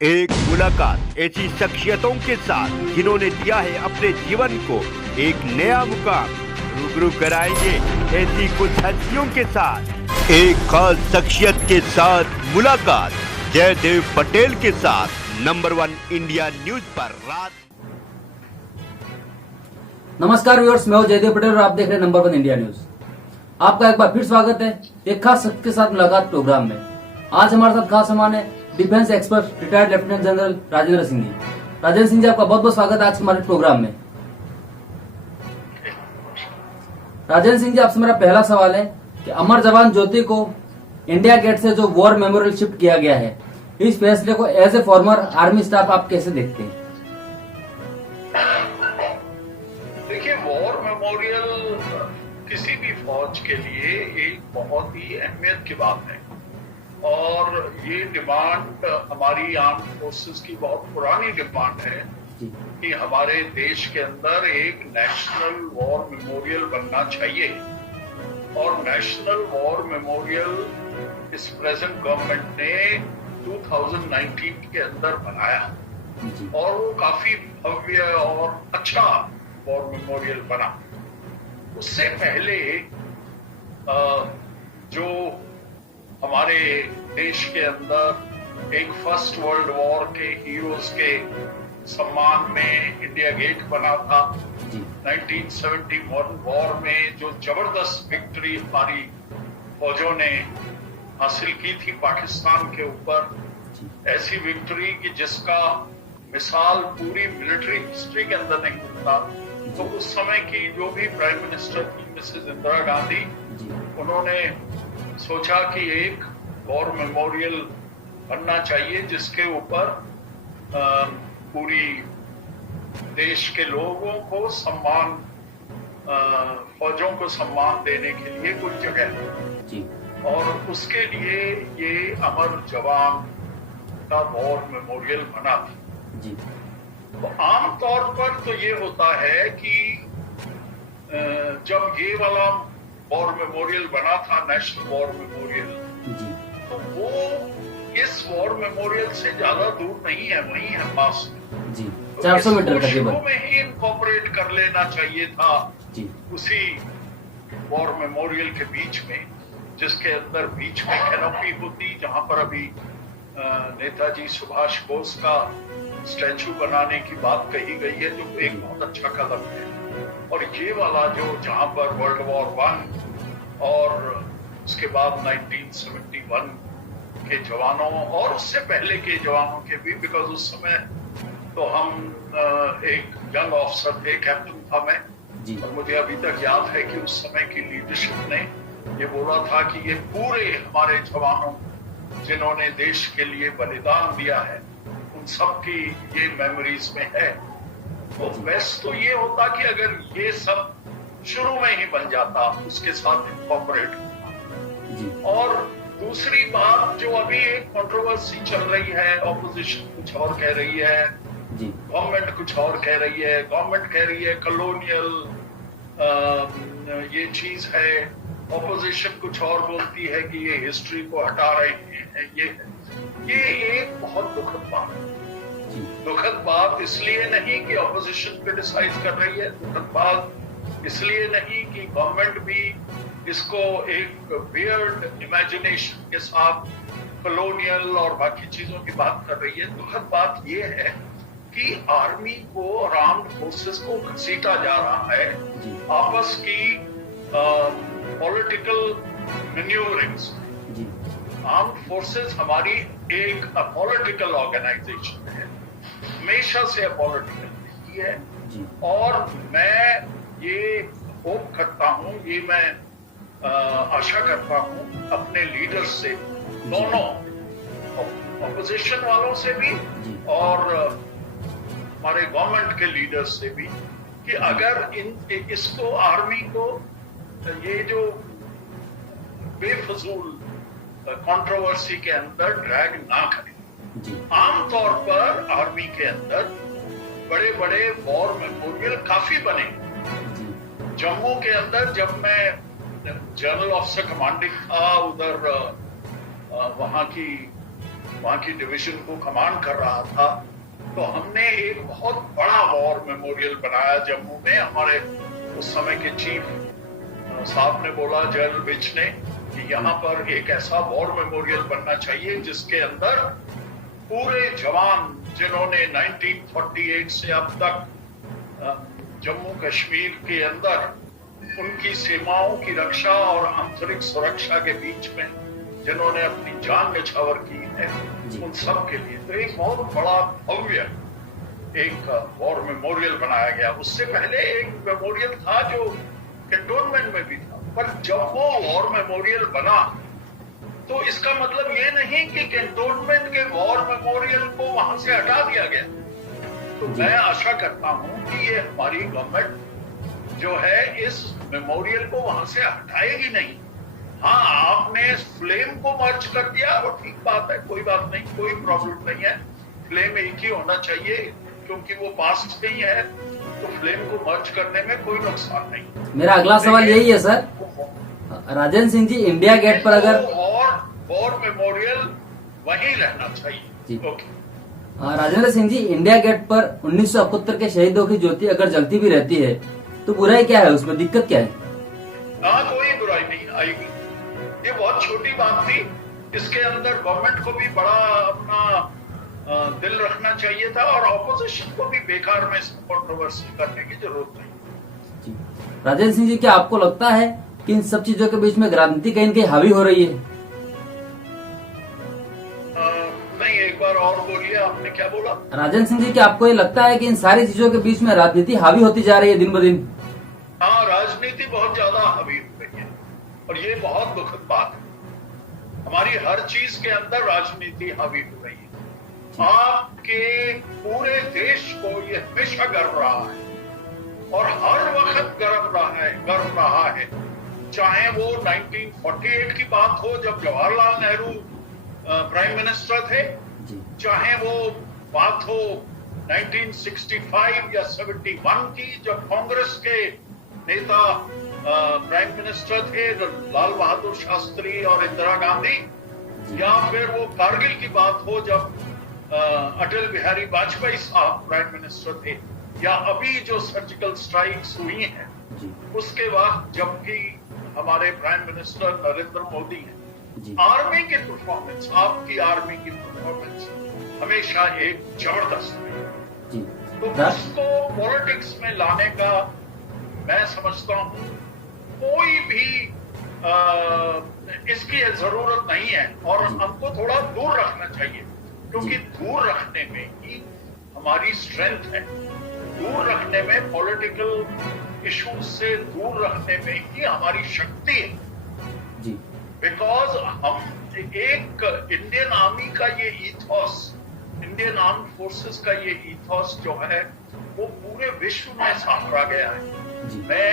एक मुलाकात ऐसी शख्सियतों के साथ जिन्होंने दिया है अपने जीवन को एक नया मुकाम। रूबरू कराएंगे ऐसी कुछ हस्तियों के साथ एक खास शख्सियत के साथ मुलाकात जयदेव पटेल के साथ नंबर 1 इंडिया न्यूज पर रात। नमस्कार व्यूअर्स, मैं हूं जयदेव पटेल और आप देख रहे हैं नंबर 1 इंडिया न्यूज। आपका एक बार फिर स्वागत है एक खास शख्स के साथ मुलाकात प्रोग्राम में। आज हमारे साथ खास मेहमान है defence expert retired lieutenant general Rajendra Singh ji. Rajendra Singh ji, आपका बहुत बहुत स्वागत है आज हमारे प्रोग्राम में। राजेंद्र सिंह जी, आपसे मेरा पहला सवाल है कि अमर जवान ज्योति को इंडिया गेट से जो वॉर मेमोरियल शिफ्ट किया गया है, इस फैसले को as a former army staff आप कैसे देखते हैं? देखिए, वॉर मेमोरियल किसी भी फौज के लिए एक बहुत ही अहमियत की बात है और ये डिमांड हमारी आर्म फोर्सेस की बहुत पुरानी डिमांड है कि हमारे देश के अंदर एक नेशनल वॉर मेमोरियल बनना चाहिए। और नेशनल वॉर मेमोरियल इस प्रेजेंट गवर्नमेंट ने 2019 के अंदर बनाया और वो काफी भव्य और अच्छा वॉर मेमोरियल बना। उससे पहले जो हमारे देश के अंदर एक फर्स्ट वर्ल्ड वॉर के हीरोज के सम्मान में इंडिया गेट बना था। 1971 वॉर में जो जबरदस्त विक्ट्री हमारी फौजों ने हासिल की थी पाकिस्तान के ऊपर, ऐसी विक्ट्री कि जिसका मिसाल पूरी मिलिट्री हिस्ट्री के अंदर नहीं होता। तो उस समय की जो भी प्राइम मिनिस्टर थी मिसेस इंदिरा गांधी, उन्होंने सोचा कि एक वॉर मेमोरियल बनना चाहिए जिसके ऊपर पूरी देश के लोगों को सम्मान, फौजों को सम्मान देने के लिए कोई जगह, और उसके लिए ये अमर जवान का वॉर मेमोरियल बना था। तो आमतौर पर तो ये होता है कि जब ये वाला वॉर मेमोरियल बना था, नेशनल वॉर मेमोरियल, तो वो इस वॉर मेमोरियल से ज्यादा दूर नहीं है, वहीं है पास में। 400 मीटर शुरू में ही इनकॉर्पोरेट कर लेना चाहिए था उसी वॉर मेमोरियल के बीच में, जिसके अंदर बीच में कैनोपी होती, जहां पर अभी नेताजी सुभाष बोस का स्टैचू बनाने की बात कही गई है, जो एक बहुत अच्छा कदम है। और ये वाला जो जहां पर वर्ल्ड वॉर 1 और उसके बाद 1971 के जवानों और उससे पहले के जवानों के भी, बिकॉज उस समय तो हम एक यंग ऑफिसर थे, कैप्टन था मैं, और मुझे अभी तक याद है कि उस समय की लीडरशिप ने ये बोला था कि ये पूरे हमारे जवानों जिन्होंने देश के लिए बलिदान दिया है, उन सब की ये मेमोरीज में है। तो बेस्ट तो ये होता कि अगर ये सब शुरू में ही बन जाता, उसके साथ इनकॉर्पोरेट होता। और दूसरी बात जो अभी एक कंट्रोवर्सी चल रही है, ऑपोजिशन कुछ और कह रही है, गवर्नमेंट कुछ और कह रही है। गवर्नमेंट कह रही है कॉलोनियल ये चीज है, ऑपोजिशन कुछ और बोलती है कि ये हिस्ट्री को हटा रहे हैं। ये एक बहुत दुखद बात है। दुखद बात इसलिए नहीं कि ऑपोजिशन क्रिटिसाइज कर रही है, दुखद बात इसलिए नहीं कि गवर्नमेंट भी इसको एक वियर्ड इमेजिनेशन के साथ कॉलोनियल और बाकी चीजों की बात कर रही है। दुखद बात ये है कि आर्मी को और आर्म्ड फोर्सेस को घसीटा जा रहा है आपस की पॉलिटिकल मैन्यूवरिंग्स। आर्म्ड फोर्सेस हमारी एक पॉलिटिकल ऑर्गेनाइजेशन है, हमेशा से पॉलिटिकल रही है। और मैं ये होप करता हूं, ये मैं आशा करता हूं अपने लीडर्स से, दोनों ऑपोजिशन वालों से भी और हमारे गवर्नमेंट के लीडर्स से भी, कि अगर इसको आर्मी को ये जो बेफजूल कंट्रोवर्सी के अंदर ड्रैग ना करें। आमतौर पर आर्मी के अंदर बड़े बड़े वॉर मेमोरियल काफी बने। जम्मू के अंदर जब मैं जनरल ऑफिसर कमांडिंग था, उधर वहां की वहां की डिवीजन को कमांड कर रहा था, तो हमने एक बहुत बड़ा वॉर मेमोरियल बनाया जम्मू में। हमारे उस समय के चीफ साहब ने बोला, जनरल विज ने, कि यहाँ पर एक ऐसा वॉर मेमोरियल बनना चाहिए जिसके अंदर पूरे जवान जिन्होंने 1948 से अब तक जम्मू कश्मीर के अंदर उनकी सीमाओं की रक्षा और आंतरिक सुरक्षा के बीच में जिन्होंने अपनी जान न्यौछावर की है, उन सब के लिए तो एक बहुत बड़ा भव्य एक वॉर मेमोरियल बनाया गया। उससे पहले एक मेमोरियल था जो कैंटोनमेंट में भी था, पर जब वो वॉर मेमोरियल बना तो इसका मतलब ये नहीं कि कैंटोनमेंट के वॉर मेमोरियल को वहां से हटा दिया गया। तो मैं आशा करता हूं कि ये हमारी गवर्नमेंट जो है इस मेमोरियल को वहां से हटाएगी नहीं। हाँ, आपने फ्लेम को मर्ज कर दिया, वो ठीक बात है, कोई बात नहीं, कोई प्रॉब्लम नहीं है। फ्लेम एक ही होना चाहिए क्योंकि वो पास्ट में ही है, तो फ्लेम को मर्ज करने में कोई नुकसान नहीं। मेरा अगला सवाल यही है सर, राजेंद्र सिंह जी, इंडिया गेट पर अगर वॉर मेमोरियल वहीं रहना चाहिए। ओके। राजेंद्र सिंह जी, इंडिया गेट पर 1971 के शहीदों की ज्योति अगर जलती भी रहती है तो बुराई क्या है, उसमें दिक्कत क्या है? कोई बुराई नहीं आएगी, ये बहुत छोटी बात थी। इसके अंदर गवर्नमेंट को भी बड़ा अपना दिल रखना चाहिए था और ऑपोजिशन को भी बेकार में इसमें कंट्रोवर्सी करने की जरूरत नहीं। राजेंद्र सिंह जी, क्या आपको लगता है कि इन सब चीजों के बीच में राजनीति कहीं न कहीं हावी हो रही है? नहीं, एक बार और बोलिए, आपने क्या बोला? राजेंद्र सिंह जी, क्या आपको ये लगता है कि इन सारी चीजों के बीच में राजनीति हावी होती जा रही है दिन ब दिन? हाँ, राजनीति बहुत ज्यादा हावी हो रही है और ये बहुत दुखद बात है। हमारी हर चीज के अंदर राजनीति हावी हो रही है। आपके पूरे देश को ये हमेशा गर्व रहा है और हर वक्त गर्व रहा है, चाहे वो 1948 की बात हो जब जवाहरलाल नेहरू प्राइम मिनिस्टर थे, चाहे वो बात हो 1965 या 71 की जब कांग्रेस के नेता प्राइम मिनिस्टर थे लाल बहादुर शास्त्री और इंदिरा गांधी, या फिर वो कारगिल की बात हो जब अटल बिहारी वाजपेयी साहब प्राइम मिनिस्टर थे, या अभी जो सर्जिकल स्ट्राइक्स हुई हैं उसके बाद जबकि हमारे प्राइम मिनिस्टर नरेंद्र मोदी हैं, आर्मी की परफॉर्मेंस, आपकी आर्मी की परफॉर्मेंस हमेशा एक जबरदस्त है। तो उसको पॉलिटिक्स में लाने का मैं समझता हूं कोई भी इसकी जरूरत नहीं है और हमको थोड़ा दूर रखना चाहिए, क्योंकि दूर रखने में ही हमारी स्ट्रेंथ है, दूर रखने में, पॉलिटिकल इश्यूज से दूर रखने में ही हमारी शक्ति है। बिकॉज हम एक इंडियन आर्मी का ये ईथॉस, इंडियन आर्म्ड फोर्सेस का ये ईथॉस जो है वो पूरे विश्व में सामरा गया है। मैं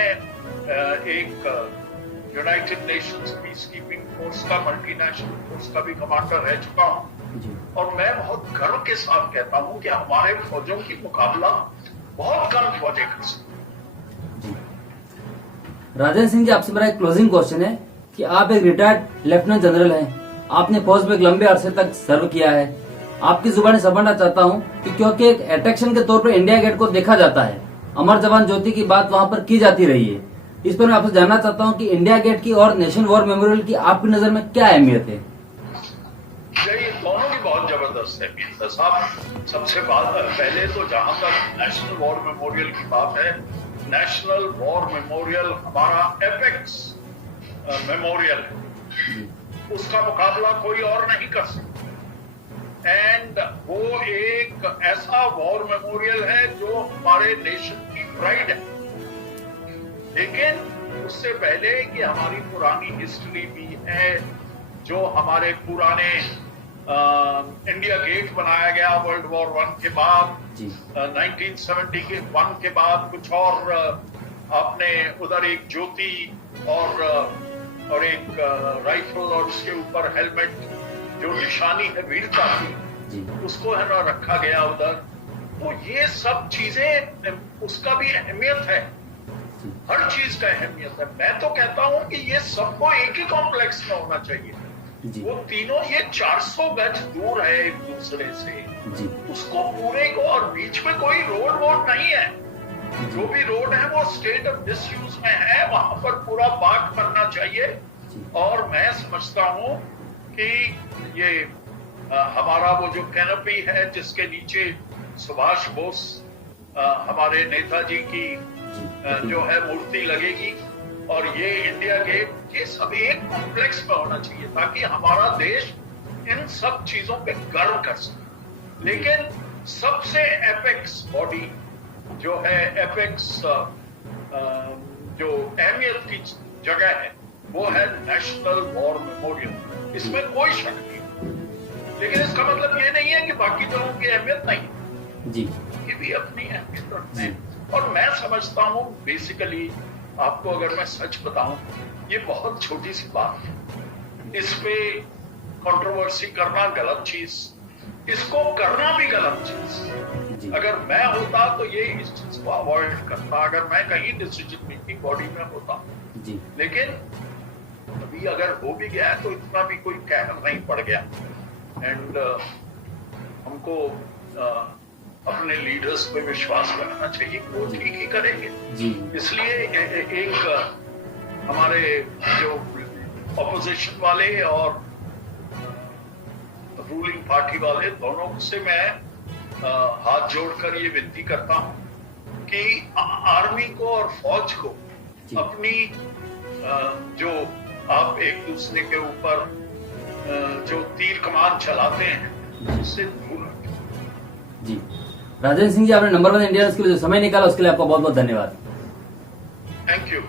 एक United Nations peace keeping force का, मल्टीनेशनल फोर्स का भी कमांडर रह चुका हूं और मैं बहुत गर्व के साथ कहता हूं कि हमारे फौजों की मुकाबला बहुत कम फौजें कर सकती। राजेंद्र सिंह जी, आपसे मेरा एक क्लोजिंग क्वेश्चन है कि आप एक रिटायर्ड लेफ्टिनेंट जनरल हैं, आपने फौज में एक लंबे अरसे तक सर्व किया है। आपकी जुबानी समझना चाहता हूं कि क्योंकि एक अट्रैक्शन के तौर पर इंडिया गेट को देखा जाता है, अमर जवान ज्योति की बात वहां पर की जाती रही है, इस पर मैं आपसे जानना चाहता हूं कि इंडिया गेट की और नेशनल वॉर मेमोरियल की आपकी नजर में क्या अहमियत है? ये दोनों की बहुत जबरदस्त अहमियत है साहब। सबसे पहले तो जहां तक नेशनल वॉर मेमोरियल की बात है, नेशनल वॉर मेमोरियल हमारा एपेक्स मेमोरियल है, उसका मुकाबला कोई और नहीं कर सकता। एंड वो एक ऐसा वॉर मेमोरियल है जो हमारे नेशन की प्राइड है। लेकिन उससे पहले कि हमारी पुरानी हिस्ट्री भी है, जो हमारे पुराने इंडिया गेट बनाया गया वर्ल्ड वॉर 1 के बाद, 1971 के बाद कुछ और आपने उधर एक ज्योति और एक राइफल और उसके ऊपर हेलमेट जो निशानी है वीरता की, उसको है ना रखा गया उधर। तो ये सब चीजें, उसका भी अहमियत है, हर चीज का अहमियत है। मैं तो कहता हूं कि ये सबको एक ही कॉम्प्लेक्स में होना चाहिए। जी। वो तीनों ये 400 गज दूर है एक दूसरे से जी। उसको पूरे को, और बीच में कोई रोड वोड नहीं है, जो भी रोड है वो स्टेट ऑफ डिसयूज में है, वहां पर पूरा पार्क बनना चाहिए। और मैं समझता हूं कि ये हमारा वो जो कैनोपी है जिसके नीचे सुभाष बोस हमारे नेताजी की जो है मूर्ति लगेगी, और ये इंडिया गेट, ये सब एक कॉम्प्लेक्स में होना चाहिए ताकि हमारा देश इन सब चीजों पे गर्व कर सके। लेकिन सबसे एपेक्स बॉडी जो है, एपेक्स जो अहमियत की जगह है वो है नेशनल वॉर मेमोरियल, इसमें कोई शक नहीं। लेकिन इसका मतलब ये नहीं है कि बाकी जगहों की अहमियत नहीं जी, ये भी अपनी अहमियत रखते हैं। और मैं समझता हूं बेसिकली, आपको अगर मैं सच बताऊं, ये बहुत छोटी सी बात है, इस पे कंट्रोवर्सी करना गलत चीज, इसको करना भी गलत चीज। अगर मैं होता तो ये इस चीज को अवॉइड करता, अगर मैं कहीं डिसीजन मेकिंग बॉडी में होता जी। लेकिन अभी अगर हो भी गया है तो इतना भी कोई कहर नहीं पड़ गया। एंड हमको अपने लीडर्स पे विश्वास रखना चाहिए, वो ठीक ही करेंगे जी। इसलिए एक हमारे जो ऑपोजिशन वाले और रूलिंग पार्टी वाले दोनों से मैं हाथ जोड़कर ये विनती करता हूं कि आर्मी को और फौज को अपनी जो आप एक दूसरे के ऊपर जो तीर कमान चलाते हैं उससे दूर रखें। जी, राजेंद्र सिंह जी, आपने नंबर 1 इंडिया न्यूज़ के लिए जो समय निकाला उसके लिए आपका बहुत बहुत धन्यवाद। Thank you.